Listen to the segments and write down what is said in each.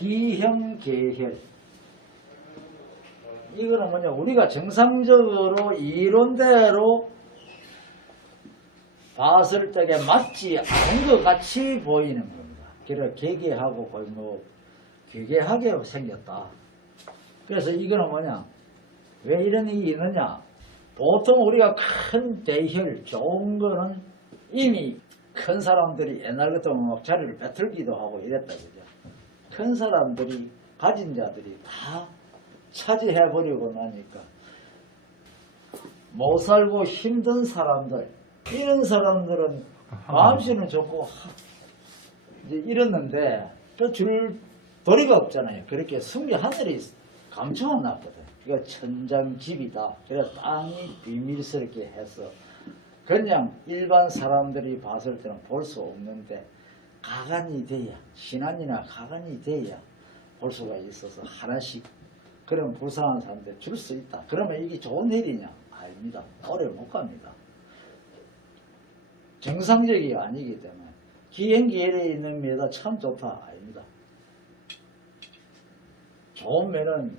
기형 계혈. 이거는 뭐냐, 우리가 정상적으로 이론대로 봤을 때에 맞지 않은 것 같이 보이는 겁니다. 그래, 개개하고 거의 뭐, 괴괴하게 생겼다. 그래서 이거는 뭐냐, 왜 이런 일이 있느냐. 보통 우리가 큰 대혈, 좋은 거는 이미 큰 사람들이 옛날 같으면 막 자리를 빼들기도 하고 이랬다, 그죠? 큰 사람들이, 가진 자들이 다 차지해 버리고 나니까 못 살고 힘든 사람들, 이런 사람들은 마음씨는 좋고 하- 이제 이랬는데 또줄 도리가 없잖아요. 그렇게 승리 하늘이 감춰 놨거든. 이거 천장집이다. 그래서 땅이 비밀스럽게 해서 그냥 일반 사람들이 봤을 때는 볼 수 없는데 가관이 돼야 신안이나 가관이 돼야 볼 수가 있어서 하나씩 그런 불쌍한 사람들 줄 수 있다. 그러면 이게 좋은 일이냐? 아닙니다. 오래 못 갑니다. 정상적이 아니기 때문에 기행기엘에 있는 면에다 참 좋다. 아닙니다. 좋은 면은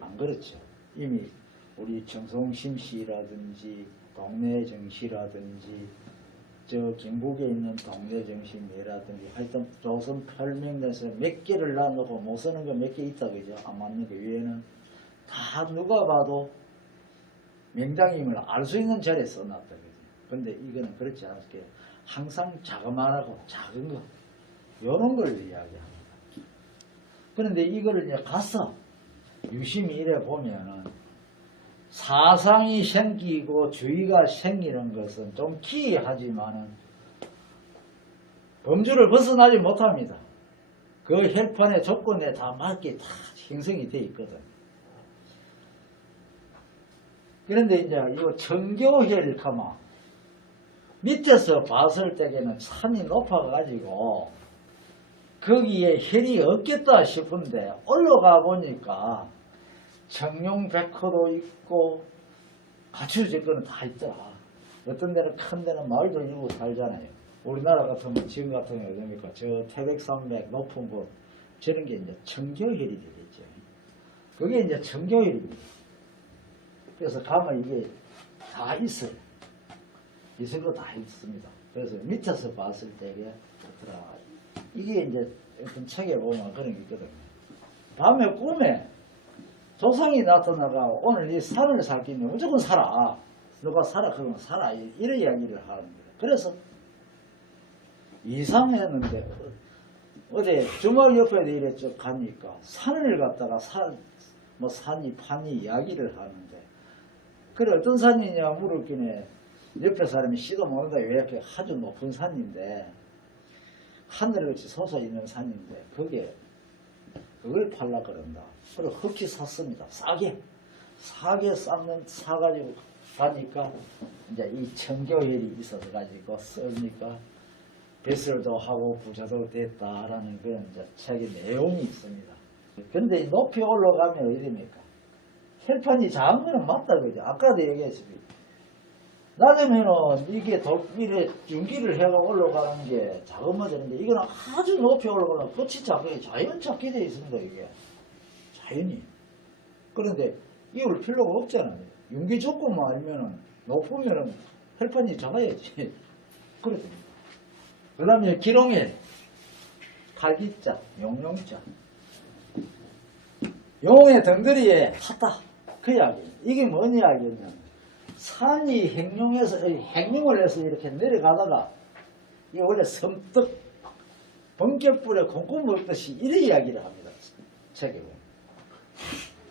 안 그렇죠. 이미 우리 정성심 씨라든지 동네 정시라든지 저 경북에 있는 동네 정신매라든지 하여튼 조선 팔명에서 몇 개를 놔놓고 못 쓰는 거 몇 개 있다 그죠? 안 맞는 거 외에는 다 누가 봐도 명당임을 알 수 있는 자리에 써놨다 그죠? 근데 이거는 그렇지 않게 항상 자그마하고 작은 거 요런 걸 이야기합니다. 그런데 이거를 이제 가서 유심히 이래 보면은 사상이 생기고 주의가 생기는 것은 좀 기이하지만은 범주를 벗어나지 못합니다. 그 혈판의 조건에 다 맞게 다 형성이 돼 있거든. 그런데 이제 이거 청교혈 가마 밑에서 봤을 때에는 산이 높아가지고 거기에 혈이 없겠다 싶은데 올라가 보니까 청룡백호도 있고 갖추어질 거는 다 있더라. 어떤 데는 큰 데는 마을도 일고 살잖아요. 우리나라 같으면 지금 같은 경우 어딥니까? 저 태백산맥 높은 곳 저런 게 이제 청교혈이 되겠죠. 그게 이제 청교혈입니다. 그래서 가면 이게 다 있어요. 있을 거 다 있습니다. 그래서 밑에서 봤을 때 이게 좋더라. 이게 이제 어떤 책에 보면 그런 게 있거든요. 밤에 꿈에 조상이 나타나가 오늘 이 산을 살기는 무조건 살아. 누가 살아 그러면 살아. 이런 이야기를 하는 거예요. 그래서 이상했는데 어제 주말 옆에 이래 쭉 가니까 산을 갔다가 산, 뭐 산이 판이 이야기를 하는데 그래 어떤 산이냐 물었기에 옆에 사람이 씨도 모른다 왜 이렇게 아주 높은 산인데 하늘같이 솟아 있는 산인데 그게 그걸 팔라 그런다. 그리고 흑히 샀습니다. 싸게. 싸게 쌌는, 사가지고 가니까 이제 이 청교혈이 있어서 가지고 쓰니까 배설도 하고 부자도 됐다라는 그런 이제 책의 내용이 있습니다. 근데 이 높이 올라가면 어디 됩니까? 혈판이 작은 거는 맞다 그죠? 아까도 얘기했습니다. 낮으면은 이게 도, 이래 윤기를 해가 올라가는 게 되는데 이거는 아주 높이 올라가면 끝이 작게 자연 작게 돼 있습니다 이게. 자연이 그런데 이걸 필요가 없잖아요. 윤기 조건만 알면은 높으면은 혈판이 작아야지. 그렇습니다. 그 다음에 기롱에 갈기자 용용자. 용의 덩어리에 탔다. 그 이야기. 이게 뭔 이야기였냐면 산이 행룡해서 행룡을 해서 이렇게 내려가다가 이게 원래 섬뜩 번개불에 콩콩 먹듯이 이런 이야기를 합니다. 책에 보면.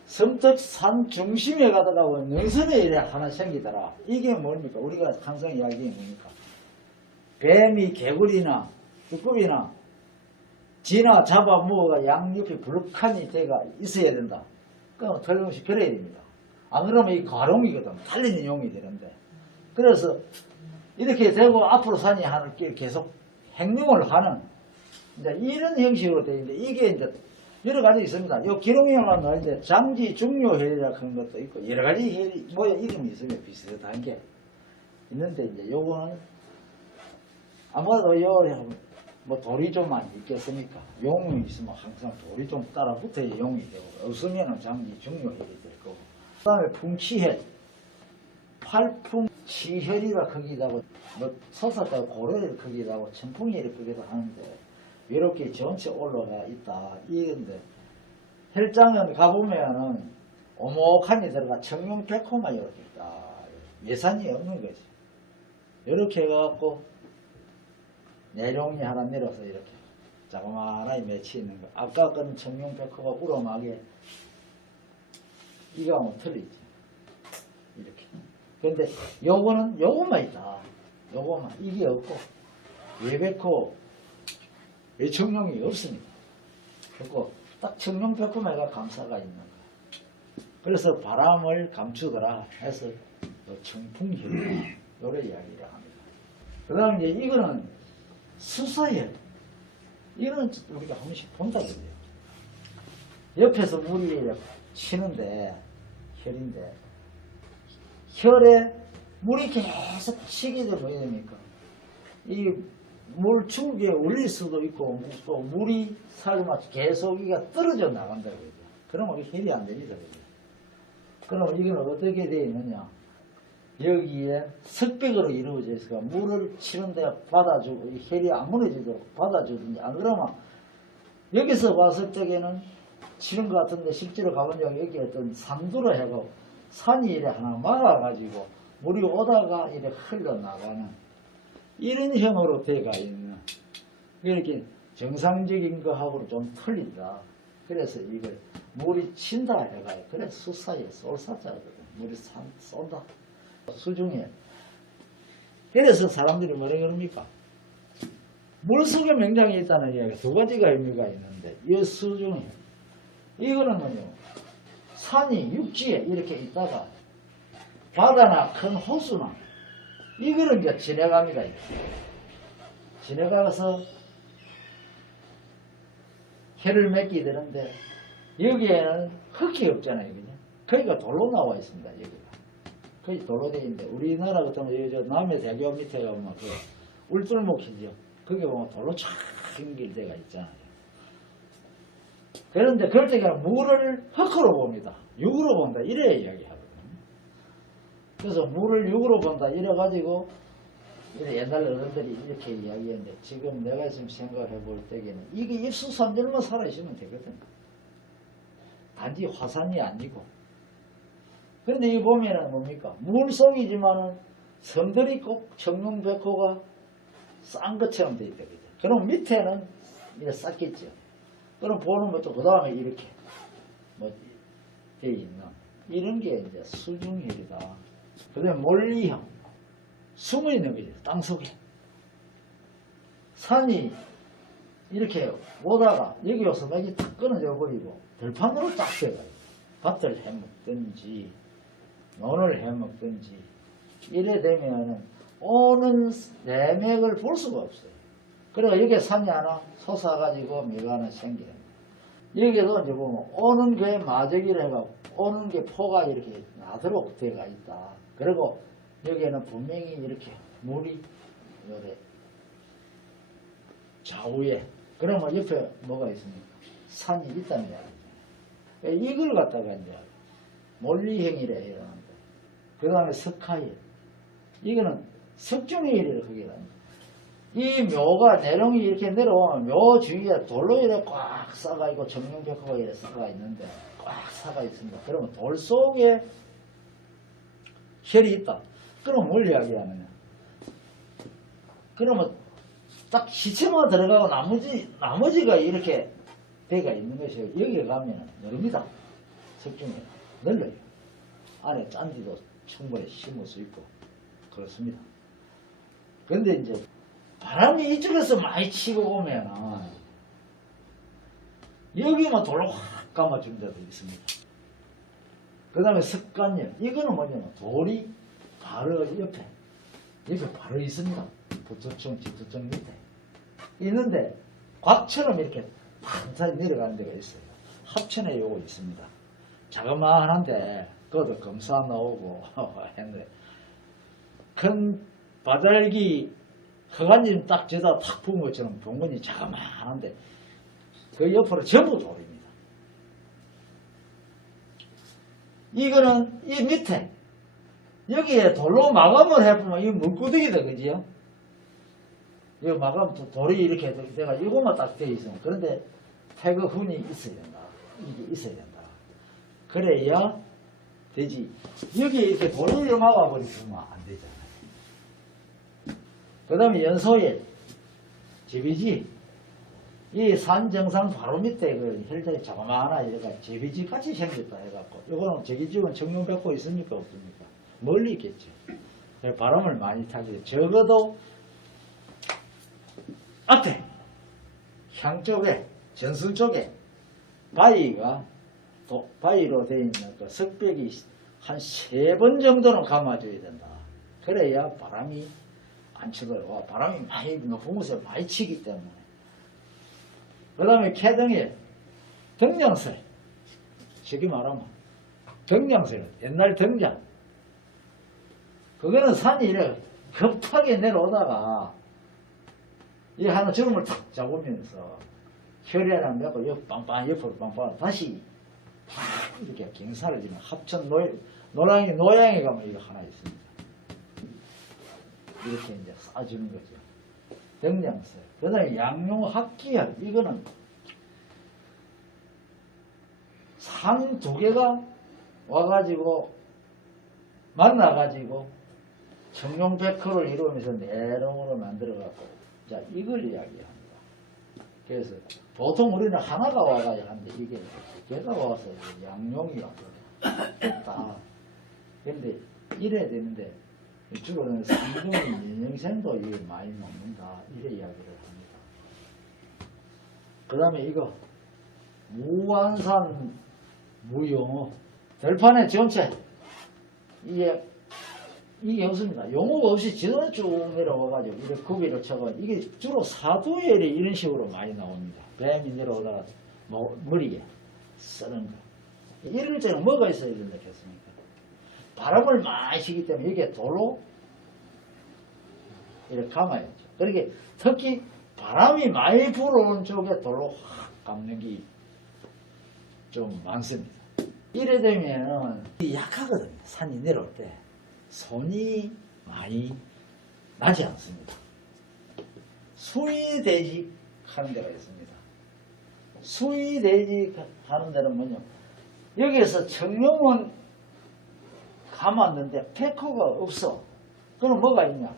섬뜩 산 중심에 가다가 능선에 이래 하나 생기더라. 이게 뭡니까? 우리가 항상 이야기해 뭡니까? 뱀이 개구리나 두꺼비나 쥐나 잡아 먹어가 양옆에 불칸이 돼가 있어야 된다. 그럼 털림없이 그래야 됩니다. 안 그러면 이 가롱이거든. 달리는 용이 되는데. 그래서 이렇게 되고 앞으로 산이 길 계속 행룡을 하는 이제 이런 형식으로 되어 있는데 이게 이제 여러 가지 있습니다. 요 기롱형은 이제 장지 중요혈이라 하는 것도 있고 여러 가지 혈이 뭐 이름이 있으면 비슷한 게 있는데 이제 요거는 아무래도 요뭐 돌이 좀 많이 있겠습니까? 용이 있으면 항상 돌이 좀 따라 붙어야 용이 되고 없으면은 장기 거고 그 다음에 풍치혈 팔풍치혈이라 크기도 하고 뭐 서사가 고래를 크기도 하고 천풍혈이 크기도 하는데 이렇게 전체 올라가 있다. 이건데 혈장은 가보면은 오목하니 들어가 청룡 백호만 이렇게 있다. 예산이 없는 거지. 이렇게 해갖고 내룡이 하나 내려서 이렇게 자그마하게 맺혀 있는 거. 아까 거는 청룡 백호가 우러나게 이거 하면 틀리지. 이렇게. 근데 요거는 요것만 있다. 요것만. 이게 없고 외백호 외청룡이 없으니까. 그리고 딱 청룡백호만 감사가 있는 거야. 그래서 바람을 감추더라 해서 요 청풍혈 요래 이야기를 합니다. 그 다음 이제 이거는 수사혈. 이거는 우리가 한 번씩 본다 그래요. 옆에서 물이 치는데, 혈인데, 혈에 물이 계속 치게 되면 뭐 이러니까, 이 물줄기에 올릴 수도 있고, 또 물이 살마치 계속 이가 떨어져 나간다고 그러죠. 그러면 이게 혈이 안 됩니다. 그죠? 그럼 이건 어떻게 되어 있느냐? 여기에 석백으로 이루어져 있으니까 물을 치는데 받아주고 이 혈이 안 무너지도록 받아주든지 안 그러면 여기서 왔을 적에는 치는 것 같은데 실제로 가본 적이 여기 어떤 산두로 해고 산이 이래 하나 막아가지고 물이 오다가 이래 흘러나가는 이런 형으로 돼가 있는 이렇게 정상적인 거하고는 좀 틀린다. 그래서 이걸 물이 친다 해가 그래서 수사에 쏠사자거든. 물이 산, 쏜다. 수중에. 그래서 사람들이 뭐라 그럽니까? 물속에 명장이 있다는 이야기가 두 가지가 의미가 있는데, 이 수중에. 이거는 뭐냐. 산이 육지에 이렇게 있다가, 바다나 큰 호수나, 이거는 이제 지내갑니다. 지내가서 혀를 맺게 되는데, 여기에는 흙이 없잖아요. 그냥. 거기가 돌로 나와 있습니다. 여기가. 거의 도로 돼 있는데 우리나라 같은 경우 저 남해 대교 밑에 가보면 그 울tur목이죠. 거기 보면 돌로 쫙 연결돼가 있잖아요. 그런데 그럴 때가 물을 흙으로 봅니다. 육으로 본다. 이래 이야기하거든요. 그래서 물을 육으로 본다. 이래 가지고 옛날 어른들이 이렇게 이야기했는데 지금 내가 지금 생각해 볼 때에는 이게 입수산절만 살아있으면 되거든. 단지 화산이 아니고 그런데 이 보면은 뭡니까? 물속이지만은 섬들이 꼭 청룡백호가 싼 것처럼 돼. 그죠? 그럼 밑에는 이렇게 쌌겠죠. 그럼 보는 것도 그 다음에 이렇게 뭐, 돼 있는 이런 게 이제 수중혈이다. 그 다음에 몰리형. 숨어 있는 거죠. 땅 속에. 산이 이렇게 오다가 여기 와서 맥이 탁 끊어져 버리고 들판으로 딱 돼가요. 밭을 해먹든지 논을 해먹든지 이래 되면은 오는 내맥을 볼 수가 없어요. 그래가 여기에 산이 하나 솟아가지고 매가 하나 생기는 거예요. 여기도 이제 보면 오는 게 마저기를 해가 오는 게 포가 이렇게 나도록 되가 있다. 그리고 여기에는 분명히 이렇게 물이 요래 좌우에 그러면 옆에 뭐가 있습니까? 산이 있다는 이야기죠. 이걸 갖다가 이제 몰리행이라 해요. 그 다음에 석하일. 이거는 석중일이라 그게 합니다. 이 묘가 내롱이 이렇게 내려오면 묘 주위에 돌로 이렇게 꽉 싸가 있고 정령벽화가 이렇게 싸가 있는데 꽉 싸가 있습니다. 그러면 돌 속에 혈이 있다. 그럼 뭘 이야기하느냐? 그러면 딱 시체만 들어가고 나머지, 나머지가 이렇게 배가 있는 것이요. 여기에 가면 넓니다. 석중에 넓어요. 안에 짠지도 충분히 심을 수 있고 그렇습니다. 그런데 이제 바람이 이쪽에서 많이 치고 오면 여기만 돌로 확 감아준 데도 있습니다. 그 다음에 습관열 이거는 뭐냐면 돌이 바로 옆에 옆에 바로 있습니다. 부처청 지투청 밑에 있는데 곽처럼 이렇게 판타지 내려가는 데가 있어요. 합천에 요거 있습니다. 자그마한데 그것도 검사 나오고 했는데 큰 바달기 허간님 딱 저다 탁 부은 것처럼 봉건이 자그마한데 그 옆으로 전부 돌입니다. 이거는 이 밑에 여기에 돌로 마감을 해보면 이거 물구덩이다 그지요? 이거 마감 도- 돌이 이렇게 돼- 내가 이것만 딱돼 있어. 그런데 태거훈이 있어야 된다. 이게 있어야 된다. 그래야 되지. 여기 이렇게 돌을 막아버리면. 그 다음에 연소에 제비지. 이 산 정상 바로 밑에 그 혈전이 자그마하나 이래가 제비지 같이 생겼다 해갖고 이거는 제비집은 청룡백호 있습니까 없습니까? 멀리 있겠죠. 바람을 많이 타게 돼. 적어도 앞에 향 쪽에 전순 쪽에 바위가 도- 바위로 되어 있는 그 석벽이 한 세 번 정도는 감아줘야 된다. 그래야 바람이 안 치고요. 와, 바람이 많이 높은 곳에 많이 치기 때문에. 그 다음에 캐등에 등량설. 쉽게 말하면 등량설. 옛날 등장. 그거는 산이 이래 급하게 내려오다가 이 하나 주름을 탁 잡으면서 혈에랑 몇고 옆 빵빵 옆으로 빵빵 다시 탁 이렇게 경사를 지면 합천 노, 노랑이 노양에 가면 이거 하나 있습니다. 이렇게 이제 쏴주는 거죠. 등량설. 그 다음에 양용 합기열. 이거는 산두 개가 와가지고 만나가지고 청룡백호를 이루면서 내롱으로 만들어갖고 자 이걸 이야기합니다. 그래서 보통 우리는 하나가 와가야 하는데 이게 두 개가 와서 양용이 왔다. 그런데 이래야 되는데 상중이 인형생도 이게 많이 먹는다 이래 이야기를 합니다. 그 다음에 이거 무안산 무용어 들판의 전체 이게 이게 없습니다. 용어가 없이 지도는 쭉 내려와가지고 이렇게 구비를 쳐가 이게 주로 사두열이 이런 식으로 많이 나옵니다. 뱀이 내려오다가 뭐, 머리에 쓰는 거. 이럴 때는 뭐가 있어야 된다 했습니까? 바람을 쉬기 때문에 이게 돌로 이렇게 감아야죠. 그러게 특히 바람이 많이 불어오는 쪽에 돌로 확 감는 게 좀 많습니다. 이래 되면은 약하거든요. 산이 내려올 때 손이 많이 나지 않습니다. 수위대직 하는 데가 있습니다. 수위대직 하는 데는 뭐냐? 여기에서 청룡은 감았는데 백호가 없어. 그럼 뭐가 있냐?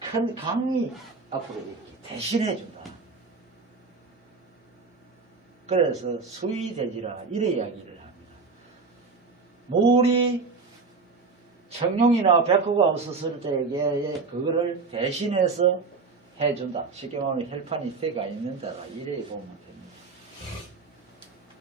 큰 강이 앞으로 대신해 준다. 그래서 수위대지라 이래 이야기를 합니다. 물이 청룡이나 백호가 없었을 때에 그거를 대신해서 해준다. 쉽게 말하면 혈판이 때가 있는 데라 이래 보면 됩니다.